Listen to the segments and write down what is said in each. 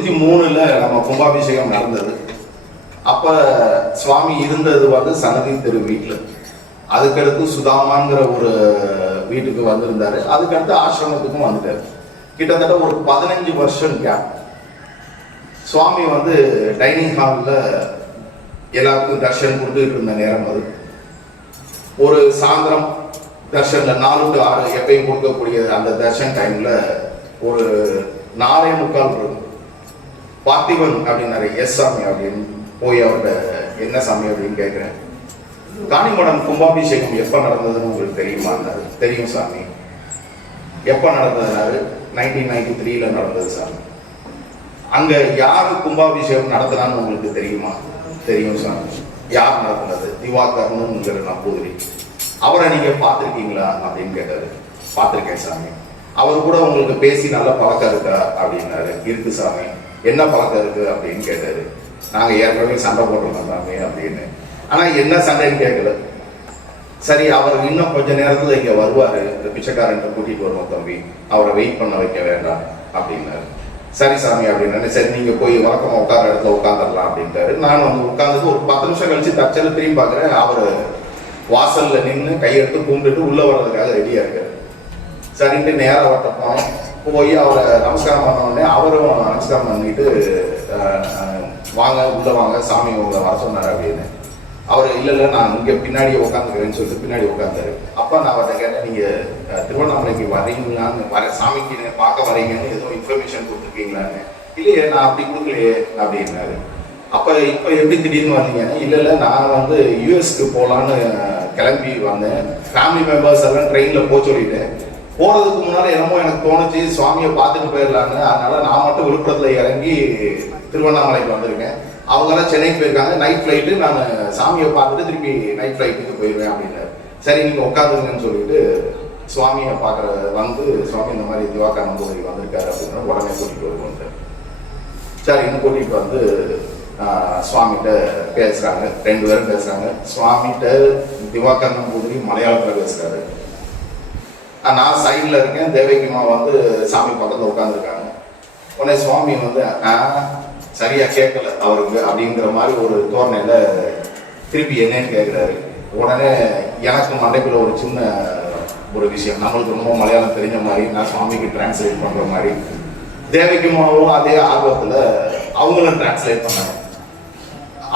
93ல் நம்ம கும்பாபிஷேகம் நடந்தது. அப்ப சுவாமி இருந்தது வந்து சன்னதி தெரு வீட்டில். அதுக்கடுத்து சுதாமாங்கிற ஒரு வீட்டுக்கு வந்திருந்தாரு. அதுக்கடுத்து ஆசிரமத்துக்கும் வந்துட்டாரு. கிட்டத்தட்ட ஒரு 15 வருஷம் கேப். சுவாமி வந்து டைனிங் ஹாலில் எல்லாருக்கும் தர்ஷன் கொடுத்துட்டு இருந்த நேரம் அது. ஒரு சாயந்தரம் தர்ஷன்ல 4 to 6 எப்பயும் கொடுக்கக்கூடிய அந்த தர்ஷன் டைம்ல ஒரு 4:45 இருக்கும். பார்த்திபன் அப்படின்னாரு. எஸ் சாமி அப்படின்னு போய் அவர்கிட்ட என்ன சாமி அப்படின்னு கேட்கிறேன். காணிமடம் கும்பாபிஷேகம் எப்ப நடந்ததுன்னு உங்களுக்கு தெரியுமான்னாரு. தெரியும் சாமி. எப்ப நடந்ததுனாரு. 1993ல நடந்தது சாமி. அங்க யாரு கும்பாபிஷேகம் நடத்தினான்னு உங்களுக்கு தெரியுமா? தெரியும் சாமி. யார் நடத்தினது? திவாகர்னுங்கிற நம்பூதிரி. அவரை நீங்க பார்த்திருக்கீங்களா அப்படின்னு கேட்டாரு. பார்த்திருக்கேன் சாமி. அவர் கூட உங்களுக்கு பேசி நல்ல பழக்கம் இருக்கா அப்படின்னாரு. இருக்கு சாமி. என்ன பழக்கம் இருக்கு அப்படின்னு கேட்டாரு. நாங்க ஏற்கனவே சண்டை போட்டிருக்கோம் சாமி அப்படின்னு. ஆனா என்ன சண்டைன்னு கேட்கல. சரி, அவர் இன்னும் கொஞ்ச நேரத்துல இங்க வருவாரு, பிச்சைக்காரன் கூட்டிட்டு வருவோம் தம்பி, அவரை வெயிட் பண்ண வைக்க வேண்டாம் அப்படின்னாரு. சரி சாமி அப்படின்னு. சரி, நீங்க போய் வழக்கமா உட்கார இடத்துல உட்காந்துடலாம் அப்படின்ட்டாரு. நான் வந்து உட்காந்துட்டு ஒரு 10 நிமிஷம் கழிச்சு தச்சல திரும்பி பாக்குறேன். அவரு வாசல்ல நின்று கையெடுத்து கும்பிட்டுட்டு உள்ள வர்றதுக்காக ரெடியா இருக்காரு. சரின்ட்டு நேரம் அவர்கிட்ட போனோம். போய் அவரை நமஸ்காரம் பண்ண உடனே அவரும் நமஸ்காரம் பண்ணிட்டு வாங்க உள்ள வாங்க சாமி உங்களை வர சொன்னாரு அப்படின்னு. அவர் இல்ல நான் இங்க பின்னாடியே உட்காந்துக்கிறேன்னு சொல்லிட்டு பின்னாடி உட்காந்தாரு. அப்ப நான் அவர்கிட்ட கேட்டேன், நீங்க திருவண்ணாமலைக்கு வரீங்களான்னு சாமிக்கு பார்க்க வரீங்கன்னு ஏதோ இன்ஃபர்மேஷன் கொடுத்துருக்கீங்களான்னு. இல்லையே, நான் அப்படி கொடுக்கலையே அப்படின்னாரு. அப்ப இப்ப எப்படி திடீர்னு வந்தீங்கன்னா, இல்ல நான் வந்து யூஎஸ்க்கு போலான்னு கிளம்பி வந்தேன். ஃபேமிலி மெம்பர்ஸ் எல்லாம் ட்ரெயின்ல போக சொல்லிட்டேன். போறதுக்கு முன்னாடி என்னமோ எனக்கு தோணுச்சு சுவாமியை பார்த்துட்டு போயிடலான்னு. அதனால நான் மட்டும் விழுப்புரத்துல இறங்கி திருவண்ணாமலைக்கு வந்திருக்கேன். அவங்கெல்லாம் சென்னைக்கு போயிருக்காங்க. Night flight. நான் சாமியை பார்த்துட்டு திருப்பி நைட் ஃபிளைட்டுக்கு போயிடுவேன் அப்படின்னாரு. சரி, நீங்க உட்காந்துருங்கன்னு சொல்லிட்டு சுவாமியை பார்க்குற வந்து சுவாமி இந்த மாதிரி திவாகர் நம்பூதிரி வந்திருக்காரு அப்படின்னா உடனே கூட்டிட்டு வருவோம். சரி, இன்னும் கூட்டிட்டு வந்து சுவாமிகிட்ட பேசுறாங்க. 2 பேரும் பேசுறாங்க. சுவாமிகிட்ட திவாகர் நம்பூதிரி மலையாளத்துல பேசுறாரு. நான் சைட்ல இருக்கேன். தேவகிமா வந்து சாமி பக்கத்துல உட்காந்துருக்காங்க. உடனே சுவாமி வந்து சரியா கேட்கல அவருக்கு அப்படிங்கிற மாதிரி ஒரு தோரணையில திருப்பி என்னன்னு கேட்கிறாரு. உடனே எனக்கு மண்டைக்குள்ள ஒரு சின்ன ஒரு விஷயம், நம்மளுக்கு ரொம்ப மலையாளம் தெரிஞ்ச மாதிரி நான் சுவாமிக்கு டிரான்ஸ்லேட் பண்ற மாதிரி, தேவகிமாவும் அதே ஆர்வத்துல அவங்களும் டிரான்ஸ்லேட் பண்ணாங்க.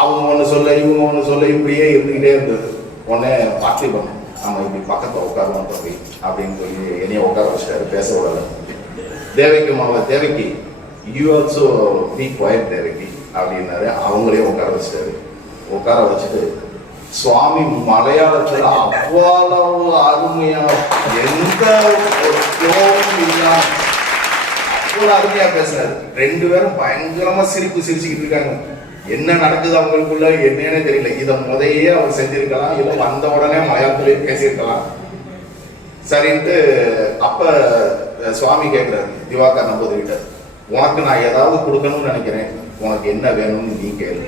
அவங்க ஒண்ணு சொல்ல இவங்க ஒண்ணு சொல்ல இப்படியே இருந்துகிட்டே இருந்தது. உடனே பார்த்திபன் நம்ம இப்படி பக்கத்துல உட்காருவோம் தம்பி அப்படின்னு சொல்லி என்னைய உட்கார வச்சுட்டாரு. பேச விடல. தேவகிமாவை Devaki you also be quiet Devaki அப்படின்னாரு. அவங்களே உட்கார வச்சுட்டாரு. உட்கார வச்சுட்டு சுவாமி மலையாளத்துல அவ்வளவு அருமையா எந்த ஒரு கோபம் இல்லாம அவ்வளவு அருமையா பேசுறாரு. 2 பேரும் பயங்கரமா சிரிச்சுக்கிட்டு இருக்காங்க. என்ன நடக்குது அவங்களுக்குள்ள என்னன்னே தெரியல. இதை முதையே அவர் செஞ்சிருக்கலாம், இல்ல வந்த உடனே மலையாளத்திலேயே பேசியிருக்கலாம். சரின்ட்டு அப்ப சுவாமி கேட்கிறாரு திவாகர் நம்பூதிரிட்ட, உனக்கு நான் ஏதாவது கொடுக்கணும்னு நினைக்கிறேன், உனக்கு என்ன வேணும்னு நீ கேளு.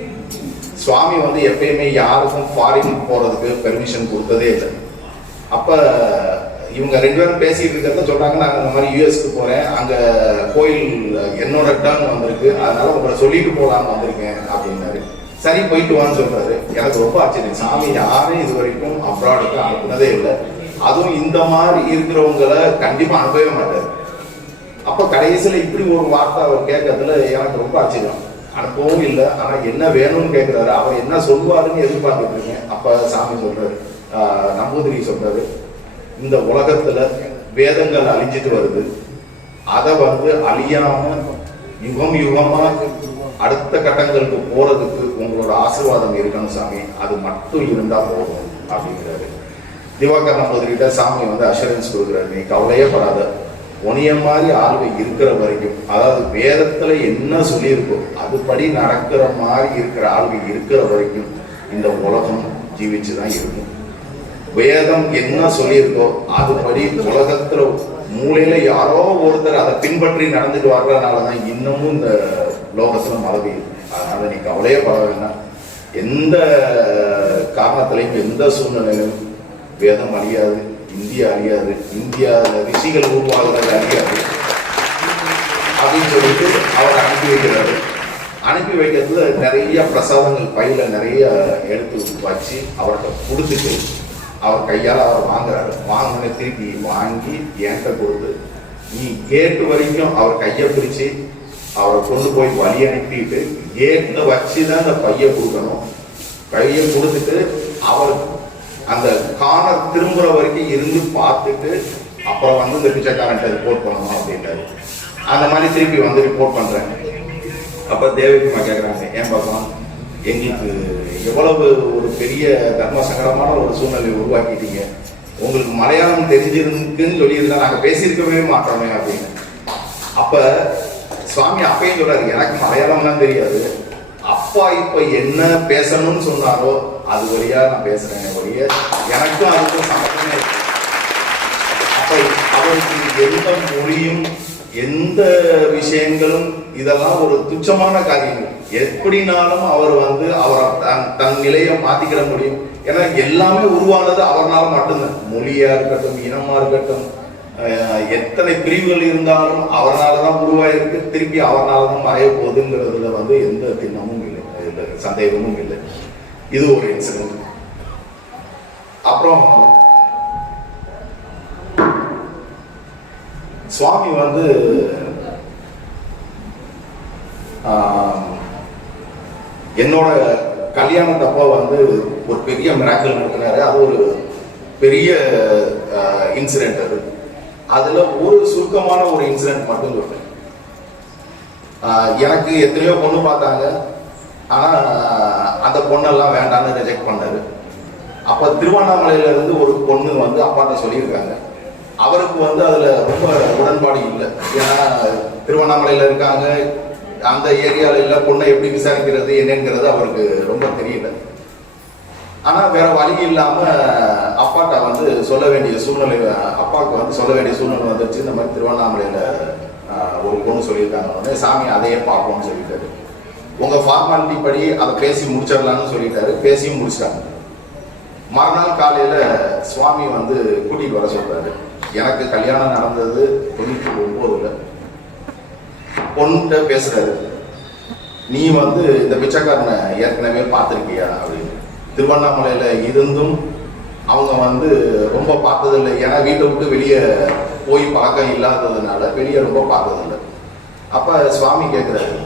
சுவாமி வந்து எப்பயுமே யாருக்கும் ஃபாரின் போறதுக்கு பெர்மிஷன் கொடுத்ததே இல்லை. அப்ப இவங்க 2 பேரும் பேசிட்டு இருக்கிறத சொல்றாங்க, நாங்க இந்த மாதிரி யூஎஸ்க்கு போறேன், அங்க கோயில் என்னோட டர்ன் வந்திருக்கு, அதனால உங்களை சொல்லிட்டு போலான்னு வந்திருக்கேன் அப்படின்னாரு. சரி, போயிட்டு வான்னு சொல்றாரு. எனக்கு ரொம்ப ஆச்சரியம். சாமி யாரும் இது வரைக்கும் அப்ராடுக்கு அனுப்புனதே இல்லை. அதுவும் இந்த மாதிரி இருக்கிறவங்களை கண்டிப்பா அனுப்பவே மாட்டாரு. அப்ப கடைசியில இப்படி ஒரு வார்த்தை அவர் கேட்கறதுல எனக்கு ரொம்ப ஆச்சரியம். அனுப்பவும் இல்லை, ஆனா என்ன வேணும்னு கேட்கிறாரு. அவர் என்ன சொல்லுவாருன்னு எதிர்பார்த்துட்டு இருக்கேன். அப்ப சாமி சொல்றாரு, நம்பூதிரி சொல்றாரு, இந்த உலகத்துல வேதங்கள் அழிஞ்சிட்டு வருது, அதை வந்து அழியாம யுகம் யுகமா அடுத்த கட்டங்களுக்கு போறதுக்கு உங்களோட ஆசீர்வாதம் இருக்கணும் சாமி, அது மட்டும் இருந்தா போதும் அப்படிங்கிறாரு. திவாகர் நம்பூதிரிகிட்ட சாமி வந்து அஷூரன்ஸ் கொடுக்குறாரு, நீ கவலையே படாத, உனிய மாதிரி ஆள்வை இருக்கிற வரைக்கும், அதாவது வேதத்துல என்ன சொல்லியிருக்கோ அதுபடி நடக்கிற மாதிரி இருக்கிற ஆள்வை இருக்கிற வரைக்கும் இந்த உலகம் ஜீவிச்சுதான் இருக்கும். வேதம் என்ன சொல்லியிருக்கோ அதுபடி உலகத்துல மூலையில யாரோ ஒருத்தர் அதை பின்பற்றி நடந்துட்டு வர்றதுனாலதான் இன்னமும் இந்த லோகத்துல மழை. அதனால நீ கவலையே பட வேண்டாம். எந்த காரணத்திலையும் எந்த சூழ்நிலையிலும் வேதம் அழியாது, இந்தியா அழியாது, இந்தியா ரிஷிகள் உருவாகிறது அழியாது. அப்படின்னு சொல்லிட்டு அவர் அனுப்பி வைக்கிறாரு. அனுப்பி வைக்கிறதுல நிறைய பிரசாதங்கள் பையில நிறைய எடுத்து வச்சு அவர்கிட்ட கொடுத்துட்டு அவர் கையால் அவர் வாங்குறாரு. வாங்கின திருப்பி வாங்கி என்கிட்ட கொடுத்து நீ கேட்டு வரைக்கும் அவர் கையை பிடிச்சி அவரை கொண்டு போய் வழி அனுப்பிட்டு கேட்டில் வச்சு தான் அந்த பையை கொடுக்கணும். கையை கொடுத்துட்டு அவர் அந்த கார்னர் திரும்புற வரைக்கும் இருந்து பார்த்துட்டு அப்புறம் வந்து இந்த பிச்சைக்காரன்ட்ட ரிப்போர்ட் பண்ணணும் அப்படின்றாரு. அந்த மாதிரி திருப்பி வந்து ரிப்போர்ட் பண்றேன். அப்ப தேவகிமா கேட்குறாங்க, ஏன் பார்க்கலாம் எங்களுக்கு எவ்வளவு ஒரு பெரிய தர்ம சங்கடமான ஒரு சூழ்நிலை உருவாக்கிட்டீங்க, உங்களுக்கு மலையாளம் தெரிஞ்சிருக்குன்னு சொல்லியிருந்தா நாங்கள் பேசியிருக்கவே மாட்டோமே அப்படின்னு. அப்ப சுவாமி அப்பயும் சொல்றாரு, எனக்கு மலையாளம் தான் தெரியாது, அப்பா இப்ப என்ன பேசணும்னு சொன்னாரோ அது வழியா நான் பேசுறேன் வழிய எனக்கும் அதுக்கும் சம்பந்தமே இருக்கு. அப்ப அவருக்கு எந்த மொழியும் எந்த விஷயங்களும் இதெல்லாம் ஒரு துச்சமான காரியங்கள். எப்படினாலும் அவர் வந்து அவரை தன் நிலையை மாத்திக்கிட முடியும். ஏன்னா எல்லாமே உருவானது அவர்னால மட்டும்தான். மொழியா இருக்கட்டும், இனமா இருக்கட்டும், எத்தனை பிரிவுகள் இருந்தாலும் அவர்னாலதான் உருவாயிருக்கு. திருப்பி அவர்னாலதான் மறைய போகுதுங்கிறதுல வந்து எந்த திண்ணமும் இல்லை, சந்தேகமும் இல்லை. இது ஒரு இன்சிடென்ட். அப்புறம் சுவாமி வந்து என்னோட கல்யாணத்தப்ப வந்து ஒரு பெரிய மிராக்கிள் நடத்தினாரு. அது ஒரு பெரிய இன்சிடென்ட். அதுல ஒரு சுருக்கமான ஒரு இன்சிடென்ட் மட்டும் சொல்றேன். எனக்கு எத்தனையோ பொண்ணு பார்த்தாங்க, ஆனா அந்த பொண்ணெல்லாம் வேண்டான்னு ரிஜெக்ட் பண்ணாரு. அப்ப திருவண்ணாமலையில இருந்து ஒரு பொண்ணு வந்து அப்பாட்ட சொல்லியிருக்காங்க. அவருக்கு வந்து அதுல ரொம்ப உடன்பாடு இல்லை. ஏன்னா திருவண்ணாமலையில இருக்காங்க, அந்த ஏரியாவில் இல்லை, பொண்ணை எப்படி விசாரிக்கிறது என்னங்கிறது அவருக்கு ரொம்ப தெரியல. ஆனா வேற வழி இல்லாம அப்பாட்ட வந்து சொல்ல வேண்டிய சூழ்நிலை, அப்பாவுக்கு வந்து சொல்ல வேண்டிய சூழ்நிலை வந்துருச்சு. இந்த மாதிரி திருவண்ணாமலையில ஒரு பொண்ணு சொல்லியிருக்காங்க. சாமி அதையே பார்ப்போம்னு சொல்லிட்டாரு. உங்க ஃபார்மாலிட்டி படி அதை பேசி முடிச்சிடலாம்னு சொல்லிட்டாரு. பேசியும் முடிச்சிட்டாங்க. மறுநாள் காலையில சுவாமி வந்து கூட்டிட்டு வர சொல்றாரு. எனக்கு கல்யாணம் நடந்தது 99ல். பொண்ணுகிட்ட பேசுறாரு, நீ வந்து இந்த பிச்சைக்காரனை ஏற்கனவே பார்த்துருக்கியா அப்படின்னு. திருவண்ணாமலையில இருந்தும் அவங்க வந்து ரொம்ப பார்த்ததில்லை. ஏன்னா வீட்டை விட்டு வெளியே போய் பழக்கம் இல்லாததுனால வெளியே ரொம்ப பார்த்ததில்லை. அப்ப சுவாமி கேட்கிறாரு,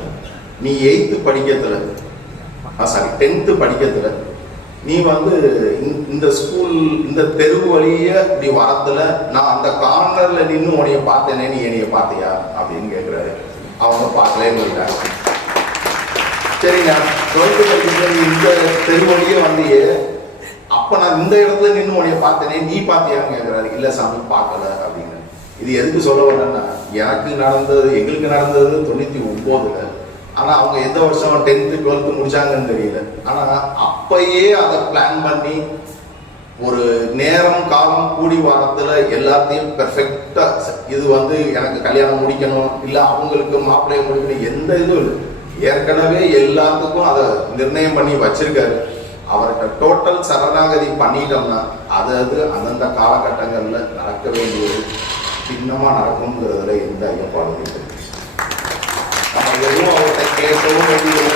நீ 8th படிக்கிறதுல 10th படிக்கிறதுல நீ வந்து இந்த ஸ்கூல் இந்த தெரு வழிய இப்படி வரத்துல நான் அந்த கார்னர்ல நின்று உனைய பார்த்தேனே, நீ என்னைய பார்த்தியா அப்படின்னு கேட்கிறாரு. அவங்க பார்க்கலே போயிட்டாங்க. சரி, நான் 12th படிக்கிறது இந்த தெரு வழியே வந்தியே, அப்ப நான் இந்த இடத்துல நின்று உனைய பார்த்தேனே, நீ பார்த்தியான்னு கேட்கிறாரு. இல்ல சாமி பார்க்கல அப்படின்னு. இது எதுக்கு சொல்ல வரேன்னா, எனக்கு நடந்தது, எங்களுக்கு நடந்தது 99ல். ஆனா அவங்க எந்த வருஷம் 10th 12th முடிச்சாங்கன்னு தெரியல. ஆனா அப்பயே அதை பிளான் பண்ணி ஒரு நேரம் காலம் கூடி வாரத்துல எல்லாத்தையும் பெர்ஃபெக்டா, இது வந்து எனக்கு கல்யாணம் முடிக்கணும், இல்ல அவங்களுக்கு மாப்பிள்ளைய முடிக்கணும், எந்த இதுவும் இல்லை. ஏற்கனவே எல்லாத்துக்கும் அதை நிர்ணயம் பண்ணி வச்சிருக்காரு. அவர்கிட்ட டோட்டல் சரணாகதி பண்ணிட்டோம்னா அது அந்தந்த காலகட்டங்கள்ல நடக்க வேண்டியது சின்னமா நடக்கும்ங்கிறதுல எந்த ஐயப்பாடும் இல்லை. நம்ம எதுவும் அவர்கிட்ட கேட்கவும் வேண்டியது